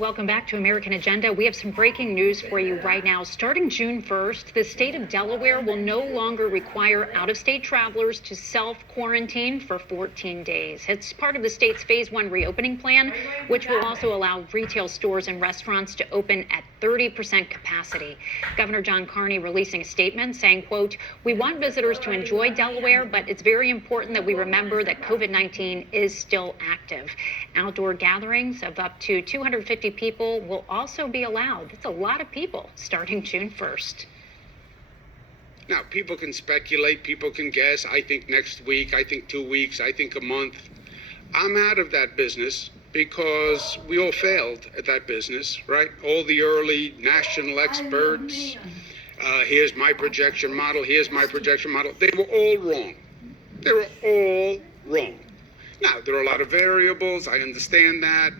Welcome back to American Agenda. We have some breaking news for you right now. Starting June 1st, the state of Delaware will no longer require out-of-state travelers to self-quarantine for 14 days. It's part of the state's Phase 1 reopening plan, which will also allow retail stores and restaurants to open at 30% capacity. Governor John Carney releasing a statement saying, quote, "We want visitors to enjoy Delaware, but it's very important that we remember that COVID-19 is still active. Outdoor gatherings of up to 250 people will also be allowed." That's a lot of people starting June 1st. Now, people can speculate, people can guess. I think next week, I think 2 weeks, I think a month. I'm out of that business because we all failed at that business, right? All the early national experts, here's my projection model, here's my projection model. They were all wrong. They were all wrong. Now, there are a lot of variables. I understand that.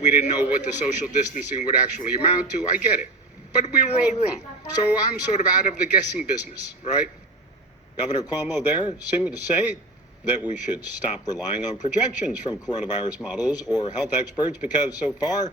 We didn't know what the social distancing would actually amount to. I get it. But we were all wrong. So I'm sort of out of the guessing business, right? Governor Cuomo there seeming to say that we should stop relying on projections from coronavirus models or health experts because so far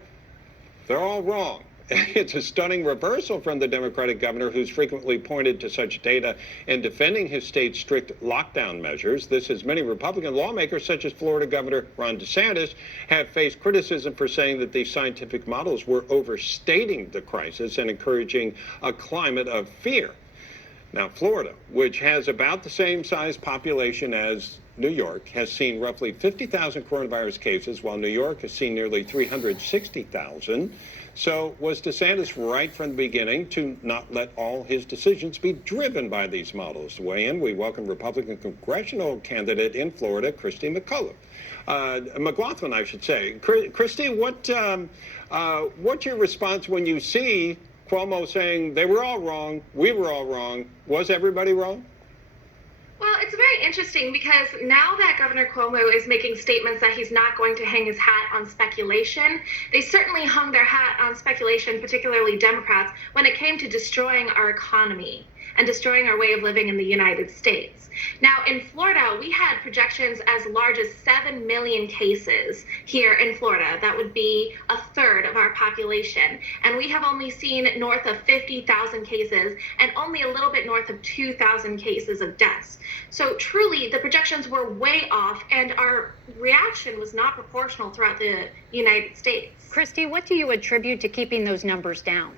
they're all wrong. It's a stunning reversal from the Democratic governor who's frequently pointed to such data in defending his state's strict lockdown measures. This is many Republican lawmakers, such as Florida Governor Ron DeSantis, have faced criticism for saying that these scientific models were overstating the crisis and encouraging a climate of fear. Now, Florida, which has about the same size population as New York, has seen roughly 50,000 coronavirus cases, while New York has seen nearly 360,000. So was DeSantis right from the beginning to not let all his decisions be driven by these models? To weigh in, we welcome Republican congressional candidate in Florida, Christy McLaughlin. McLaughlin, I should say. Christy, what's your response when you see Cuomo saying they were all wrong, we were all wrong? Was everybody wrong? Well, it's very interesting because now that Governor Cuomo is making statements that he's not going to hang his hat on speculation, they certainly hung their hat on speculation, particularly Democrats, when it came to destroying our economy and destroying our way of living in the United States. Now, in Florida, we had projections as large as 7 million cases here in Florida. That would be a third of our population. And we have only seen north of 50,000 cases and only a little bit north of 2,000 cases of deaths. So truly, the projections were way off, and our reaction was not proportional throughout the United States. Christy, what do you attribute to keeping those numbers down?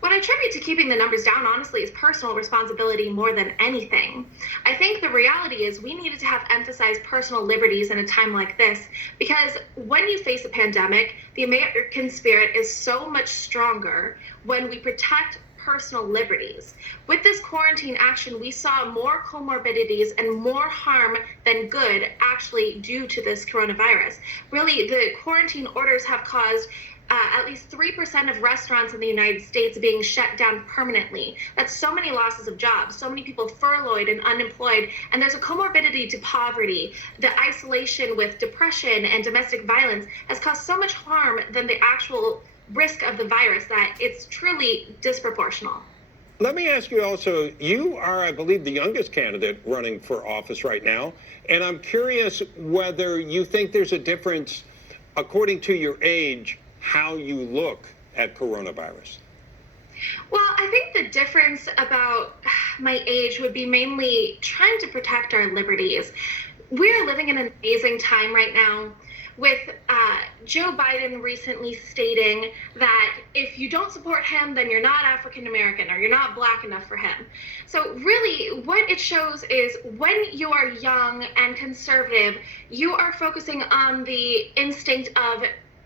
What I attribute to keeping the numbers down, honestly, is personal responsibility more than anything. I think the reality is we needed to have emphasized personal liberties in a time like this, because when you face a pandemic, the American spirit is so much stronger when we protect personal liberties. With this quarantine action, we saw more comorbidities and more harm than good actually due to this coronavirus. Really, the quarantine orders have caused at least 3% of restaurants in the United States being shut down permanently. That's so many losses of jobs, so many people furloughed and unemployed, and there's a comorbidity to poverty. The isolation with depression and domestic violence has caused so much harm than the actual risk of the virus that it's truly disproportional. Let me ask you also, you are, I believe, the youngest candidate running for office right now, and I'm curious whether you think there's a difference, according to your age, how you look at coronavirus. Well, I think the difference about my age would be mainly trying to protect our liberties. We're living in an amazing time right now, with Joe Biden recently stating that if you don't support him, then you're not African American or you're not black enough for him. So really what it shows is when you are young and conservative, you are focusing on the instinct of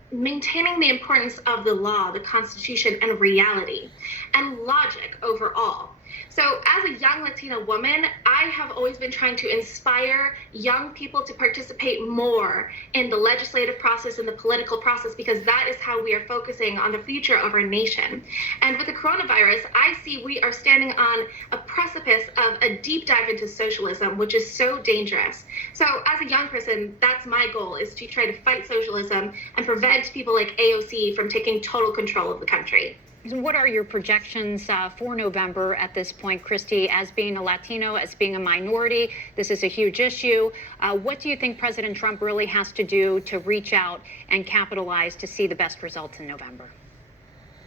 maintaining the importance of the law, the Constitution, and reality, and logic overall. So as a young Latina woman, I have always been trying to inspire young people to participate more in the legislative process and the political process, because that is how we are focusing on the future of our nation. And with the coronavirus, I see we are standing on a precipice of a deep dive into socialism, which is so dangerous. So as a young person, that's my goal, is to try to fight socialism and prevent people like AOC from taking total control of the country. What are your projections for November at this point, Christy? As being a Latino, as being a minority, this is a huge issue. What do you think President Trump really has to do to reach out and capitalize to see the best results in November?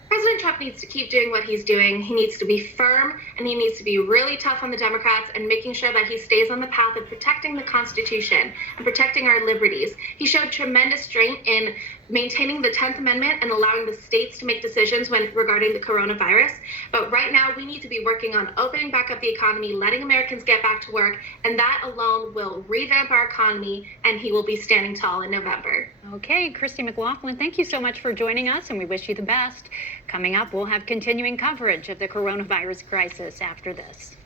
President Trump needs to keep doing what he's doing. He needs to be firm, and he needs to be really tough on the Democrats and making sure that he stays on the path of protecting the Constitution and protecting our liberties. He showed tremendous strength in maintaining the 10th Amendment and allowing the states to make decisions regarding the coronavirus. But right now, we need to be working on opening back up the economy, letting Americans get back to work, and that alone will revamp our economy, and he will be standing tall in November. Okay, Christy McLaughlin, thank you so much for joining us, and we wish you the best. Coming up, we'll have continuing coverage of the coronavirus crisis after this.